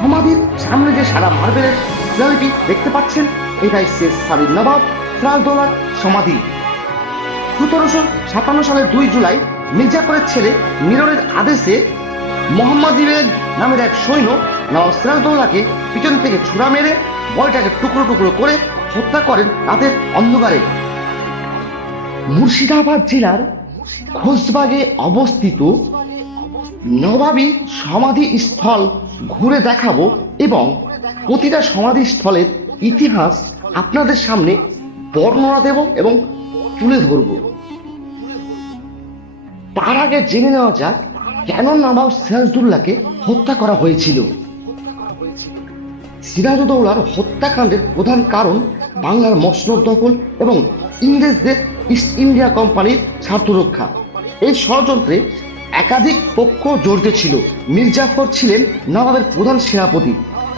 সমাধির সামনে যে সাদা মার্বেলের শিলালিপি দেখতে পাচ্ছেন, এটাই শেষ সারির নবাব সিরাজদৌল্লার সমাধি। 1757 সালের 2 জুলাই মির্জাফরের ছেলে মিররের আদেশে মোহাম্মদ বেগ নামের এক সৈন্য নবাব সিরাজদৌল্লাকে পিছন থেকে ছুরা মেরে বডিটাকে টুকরো টুকরো করে হত্যা করেন রাতের অন্ধকারে। মুর্শিদাবাদ জেলার খোশবাগে অবস্থিত নবাবী সমাধি স্থল ঘুরে দেখাবো এবং প্রতিটা সমাধি স্থলের ইতিহাস আপনাদের সামনে বর্ণনা দেব এবং তুলে ধরব। তার আগে জেনে নেওয়া যাক কেন নবাব সিরাজদৌল্লাকে হত্যা করা হয়েছিল। সিরাজদৌল্লার হত্যাকাণ্ডের প্রধান কারণ বাংলার মসনদ দখল এবং ইংরেজদের ইস্ট ইন্ডিয়া কোম্পানির স্বার্থ রক্ষা। এই ষড়যন্ত্রে একাধিক পক্ষ জড়িত ছিল। মির্জাফর ছিলেন নবাবের প্রধান সেনাপতি।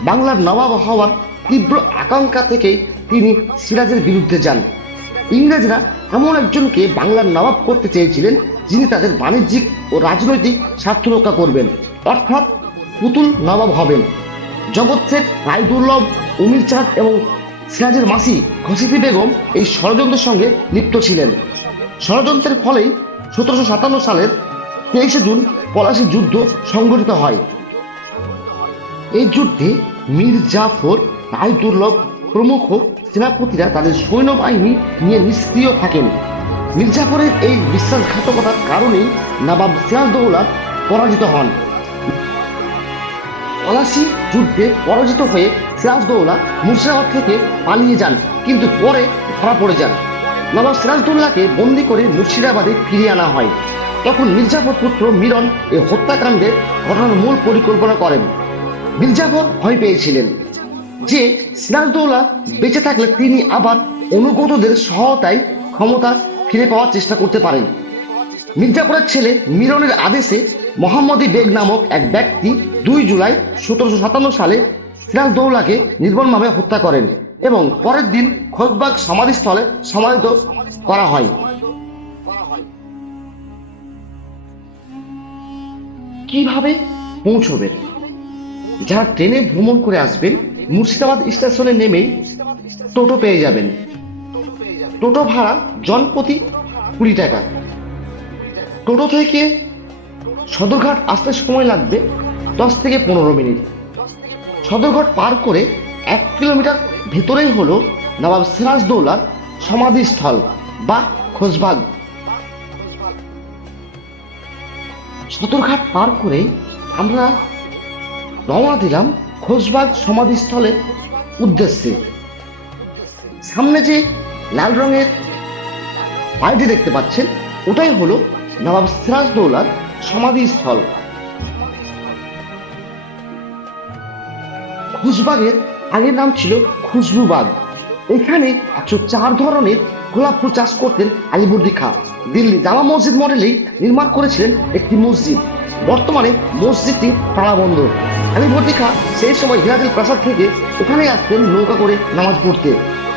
বাংলার নবাব হওয়ার তীব্র আকাঙ্ক্ষা থেকে তিনি সিরাজের বিরুদ্ধে যান। ইংরেজরা এমন একজনকে বাংলার নবাব করতে চেয়েছিলেন যিনি তাদের বাণিজ্যিক ও রাজনৈতিক স্বার্থ রক্ষা করবেন, অর্থাৎ পুতুল নবাব হবেন। জগৎ শেঠ, রায়দুর্লভ, উমির চাঁদ এবং সিরাজের মাসি ঘসিফি বেগম এই ষড়যন্ত্রের সঙ্গে লিপ্ত ছিলেন। ষড়যন্ত্রের ফলেই 1757 সালের 23 জুন পলাশী যুদ্ধ সংঘটিত হয়। এই যুদ্ধে মীর জাফর, রায়দুর্লভ প্রমুখ সেনাপতিরা তাদের সৈন্যবাহিনী নিয়ে নিষ্ক্রিয় থাকেন। মির্জাফরের এই বিশ্বাসঘাতকতার কারণেই নবাব সিরাজদৌল্লা পরাজিত হন। পলাশী যুদ্ধে পরাজিত হয়ে সিরাজদৌল্লা মুর্শিদাবাদ থেকে পালিয়ে যান, কিন্তু পরে ধরা পড়ে যান। নবাব সিরাজদৌল্লাকে বন্দী করে মুর্শিদাবাদে ফিরিয়ে আনা হয়। তখন মির্জাফর পুত্র মিরন এই হত্যাকাণ্ডের ঘটনার মূল পরিকল্পনা করেন। মির্জাফর ভয় পেয়েছিলেন যে সিরাজদৌল্লা বেঁচে থাকলে তিনি আবার অনুগতদের সহায়তায় ক্ষমতা ফিরে পাওয়ার চেষ্টা করতে পারেন। মির্জাফরের ছেলে মিরনের আদেশে মোহাম্মদ বেগ নামক এক ব্যক্তি 2 জুলাই 1757 সালে সিরাজদৌল্লাকে নির্মমভাবে হত্যা করেন এবং পরের দিন খোশবাগ সমাধিস্থলে সমাহিত করা হয়। কিভাবে পৌঁছবেন? যারা ট্রেনে ভ্রমণ করে আসবেন, মুর্শিদাবাদ স্টেশনে নেমেই টোটো পেয়ে যাবেন। টোটো ভাড়া জনপ্রতি 20 টাকা। টোটো থেকে সদরঘাট আসতে সময় লাগবে 10 থেকে 15 মিনিট। সদরঘাট পার করে 1 কিলোমিটার ভেতরেই হলো নবাব সিরাজদৌল্লার সমাধিস্থল বা খোশবাগ। সদরঘাট পার করে আমরা রওনা দিলাম খোশবাগ সমাধিস্থলের উদ্দেশ্যে। সামনে যে লাল রঙের বাড়িটি দেখতে পাচ্ছেন, ওটাই হলো নবাব সিরাজদৌল্লার সমাধিস্থল। খোশবাগের আগের নাম ছিল খুশবুবাগ। এখানে 104 ধরনের গোলাপ ফুল চাষ করতেন আলিবর্দী খাঁ। দিল্লি জামা মসজিদ মডেলেই নির্মাণ করেছিলেন একটি মসজিদ। বর্তমানে মসজিদটি তালাবন্ধ। আলিবর্দী খাঁ সেই সময় হিরাদিল প্রাসাদ থেকে এখানে আসতেন নৌকা করে নামাজ পড়তে।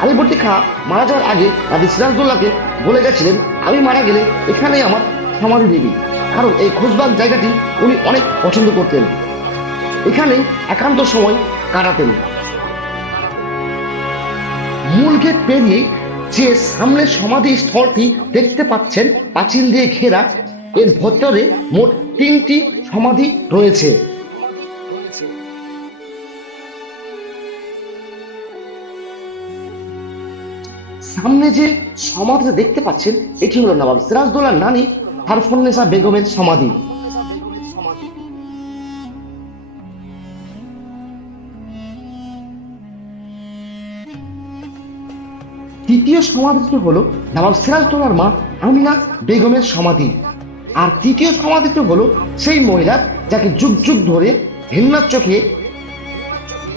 আলিবর্দী খাঁ মারা যাওয়ার আগে রাজা সিরাজদৌল্লাকে বলে গেছিলেন, আমি মারা গেলে এখানেই আমার সমাধি দিবি, কারণ এই খোশবাগ জায়গাটি উনি অনেক পছন্দ করতেন। এখানে একান্ত সময় কাটাতেন। মূল গেট পেরিয়ে যে সামনে সমাধি স্থলটি দেখতে পাচ্ছেন, পাঁচিল দিয়ে ঘেরা, এর ভেতরে মোট 3টি সমাধি রয়েছে। সামনে যে সমাধিটা দেখতে পাচ্ছেন, এটি হলো নবাব সিরাজদৌল্লার নানী ফারফুন্নেসা বেগমের সমাধি। তৃতীয় সমাধিটি হলো নবাব সিরাজদৌল্লার মা আমিনা বেগমের সমাধি। আর তৃতীয় সমাধিটি হলো সেই মহিলা যাকে যুগ যুগ ধরে ঘৃণার চোখে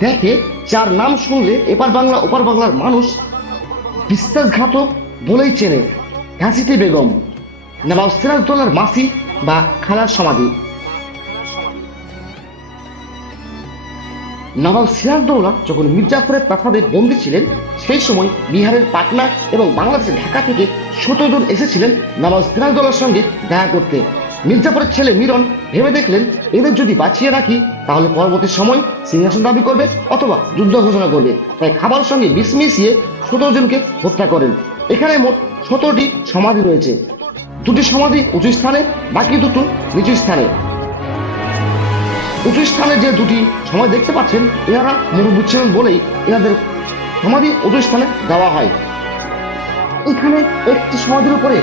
দেখে, যার নাম শুনলে এপার বাংলা ওপার বাংলার মানুষ বিশ্বাসঘাতক বলেই চেনে, ঘাসিটি বেগম, নবাব সিরাজদৌল্লার মাসি বা খালার সমাধি। নবাব সিরাজদৌল্লা যখন মির্জাফরের প্রাসাদে বন্দী ছিলেন, সেই সময় বিহারের পাটনা এবং বাংলাদেশের ঢাকা থেকে 17 জন এসেছিলেন নবাব সিরাজদৌল্লার সঙ্গে দেখা করতে। মির্জাপুরের ছেলে মিরন ভেবে দেখলেন এদের যদি বাঁচিয়ে রাখি তাহলে পরবর্তী সময় সিংহাসন দাবি করবে অথবা যুদ্ধ ঘোষণা করবে, তাই খাবার সঙ্গে বিষ মিশিয়ে 17 জনকে হত্যা করেন। এখানে মোট 17টি সমাধি রয়েছে, 2টি সমাধি উঁচু স্থানে, বাকি 2টো নিচু স্থানে। উঁচু স্থানে যে 2টি সমাধি দেখতে পাচ্ছেন এনারা মুরব্বী ছিলেন বলেই এনাদের সমাধি উঁচু স্থানে দেওয়া হয়। এখানে একটি সমাধির উপরে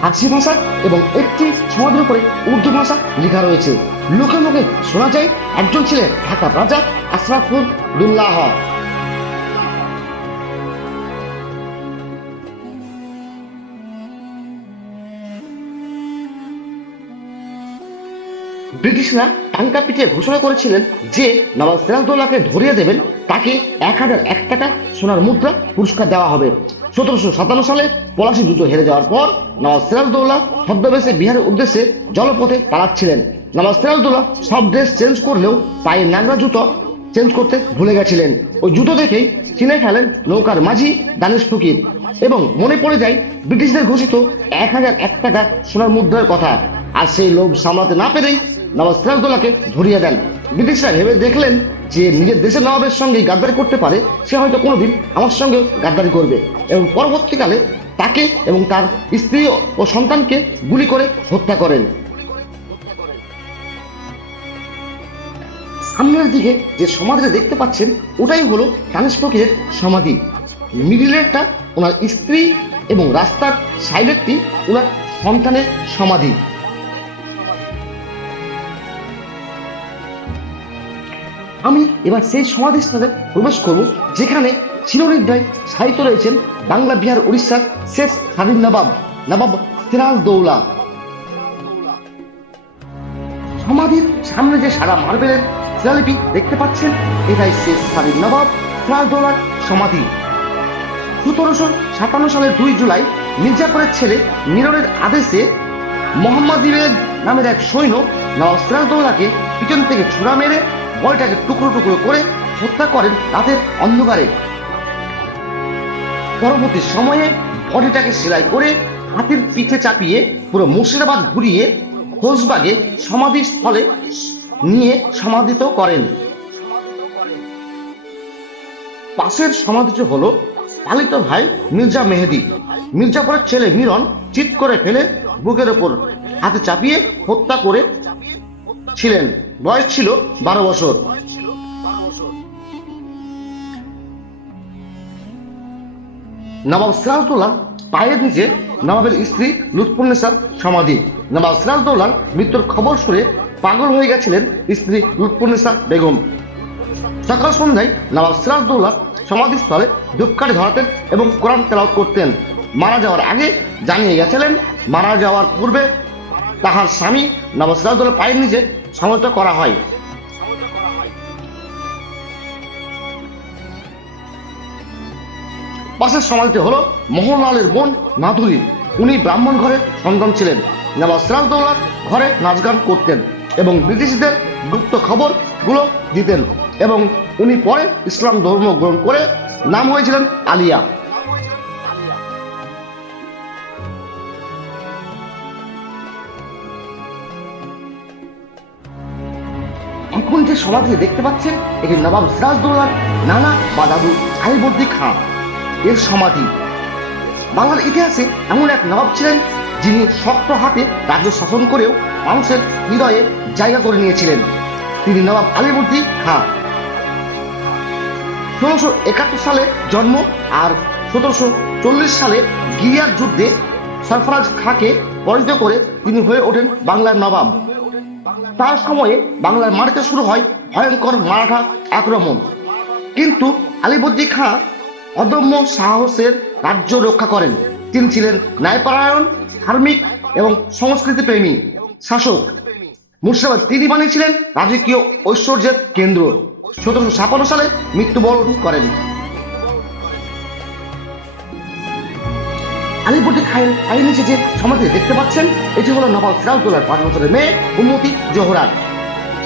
ফার্সি ভাষা এবং একটি সমাধির উপরে উর্দু ভাষা লেখা রয়েছে। লোকে লোকে শোনা যায় একজন ছিলেন ঢাকার রাজা আশরাফুদ্দৌলাহ। ব্রিটিশরা টাঙ্কা পিটিয়ে ঘোষণা করেছিলেন যে নবাব সিরাজদৌল্লাকে ধরিয়ে দেবেন তাকে 1001 টাকা সোনার মুদ্রা পুরস্কার দেওয়া হবে। 1757 সালে পলাশী যুদ্ধ হেরে যাওয়ার পর নবাব সিরাজদৌল্লা ছদ্মবেশে বিহারের উদ্দেশ্যে জলপথে পালাচ্ছিলেন। নবাব সিরাজদৌল্লা সব ড্রেস চেঞ্জ করলেও পায়ে নাগরা জুতো চেঞ্জ করতে ভুলে গেছিলেন। ওই জুতো দেখেই চিনে ফেলেন নৌকার মাঝি দানিশ ফকির এবং মনে পড়ে যায় ব্রিটিশদের ঘোষিত 1001 টাকা সোনার মুদ্রার কথা। আর সেই লোভ সামলাতে না পেরেই নবাব সিরাজদৌল্লাকে ধরিয়ে দেন। ব্রিটিশরা ভেবে দেখলেন যে নিজের দেশের নবাবের সঙ্গে গাদ্দারি করতে পারে, সে হয়তো কোনোদিন আমার সঙ্গে গাদ্দারি করবে, এবং পরবর্তীকালে তাকে এবং তার স্ত্রী ও সন্তানকে গুলি করে হত্যা করেন। সামনের দিকে যে সমাধিটা দেখতে পাচ্ছেন ওটাই হলো দানিশ ফকিরের সমাধি। মিডিলেরটা ওনার স্ত্রী এবং রাস্তার সাইডেরটি ওনার সন্তানের সমাধি। আমি এবার সেই সমাধিস্থলে প্রবেশ করব যেখানে চিরনিদ্রায় সাহিত্য রয়েছেন বাংলা, বিহার, উড়িষ্যার শেষ স্বাধীন নবাব সিরাজদৌল্লা। সমাধির সামনে যে সাদা মার্বেলের শিলালিপি দেখতে পাচ্ছেন এটাই শেষ স্বাধীন নবাব সিরাজদৌল্লার সমাধি। 1757 সালের 2 জুলাই মির্জাপুরের ছেলে মিরনের আদেশে মোহাম্মদ ইবেদ নামের এক সৈন্য নবাব সিরাজদৌল্লাকে পিছন থেকে ছোড়া মেরে বডিটাকে টুকরো টুকরো করে হত্যা করেন রাতের অন্ধকারে। পরবর্তী সময়ে বডিটাকে সেলাই করে হাতির পিঠে চাপিয়ে পুরো মুর্শিদাবাদ ঘুরিয়ে খোশবাগে সমাধিস্থলে নিয়ে সমাধিত করেন। পাশের সমাধিটি হলো পালিত ভাই মির্জা মেহেদি। মির্জাপুরের ছেলে মিরন চিৎ করে ফেলে বুকের ওপর হাতে চাপিয়ে হত্যা করে ছিলেন। বয়স ছিল 12 বছর। নবাব সিরাজদৌল্লার পায়ের নিচে নবাবের স্ত্রী লুৎফুন্নেসার সমাধি। নবাব সিরাজদৌল্লার মৃত্যুর খবর শুনে পাগল হয়ে গেছিলেন স্ত্রী লুৎফুন্নেসা বেগম। সকাল সন্ধ্যায় নবাব সিরাজদৌল্লার সমাধিস্থলে ধূপকাঠি ধরাতেন এবং কোরআন তেলাওয়াত করতেন। মারা যাওয়ার আগে জানিয়ে গেছিলেন মারা যাওয়ার পূর্বে তাহার স্বামী নবাব সিরাজদৌল্লার পায়ের নিচে সমাহিত করা হয়। পাশের সমাধিটি হলো মোহনলালের বোন মাধুরী। উনি ব্রাহ্মণ ঘরের সন্তান ছিলেন। নবাব সিরাজদৌল্লার ঘরে নাচ গান করতেন এবং ব্রিটিশদের গুপ্ত খবর গুলো দিতেন, এবং উনি পরে ইসলাম ধর্ম গ্রহণ করে নাম হয়েছিলেন আলিয়া। এখন যে সমাধি দেখতে পাচ্ছেন এটি নবাব সিরাজদৌল্লার নানা বা দাদু আলিবর্দী খাঁ এর সমাধি। বাংলার ইতিহাসে এমন এক নবাব ছিলেন যিনি শক্ত হাতে রাজ্য শাসন করেও মানুষের হৃদয়ে জায়গা করে নিয়েছিলেন। তিনি নবাব আলিবর্দী খাঁ। 1671 সালে জন্ম আর 1740 সালে গিরিয়ার যুদ্ধে সরফরাজ খাঁকে পরাজিত করে তিনি হয়ে ওঠেন বাংলার নবাব। তার সময়ে বাংলার মাটিতে শুরু হয় ভয়ঙ্কর মারাঠা আক্রমণ, কিন্তু আলিবর্দী খাঁ অদম্য সাহসের রাজ্য রক্ষা করেন। তিনি ছিলেন ন্যায়পরায়ণ, ধার্মিক এবং সংস্কৃতি প্রেমী শাসক। মুর্শিদাবাদ তিনি বানিয়েছিলেন রাজকীয় ঐশ্বর্যের কেন্দ্র। 1756 সালে মৃত্যুবরণ করেন। আলিবর্দী খাঁয়ের পায়ের নিচে যে সমাধি দেখতে পাচ্ছেন এটি হলো নবাব সিরাজদৌল্লার 5 বছরের মেয়ে উম্মতি জোহরার,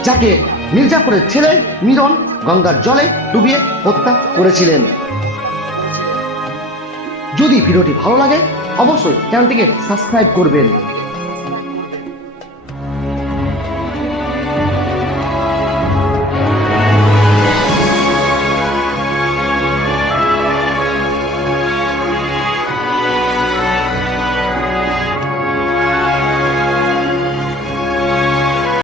যাকে মির্জাপুরের ছেলে মিরন গঙ্গার জলে ডুবিয়ে হত্যা করেছিলেন। যদি ভিডিওটি ভালো লাগে অবশ্যই চ্যানেলটিকে সাবস্ক্রাইব করবেন।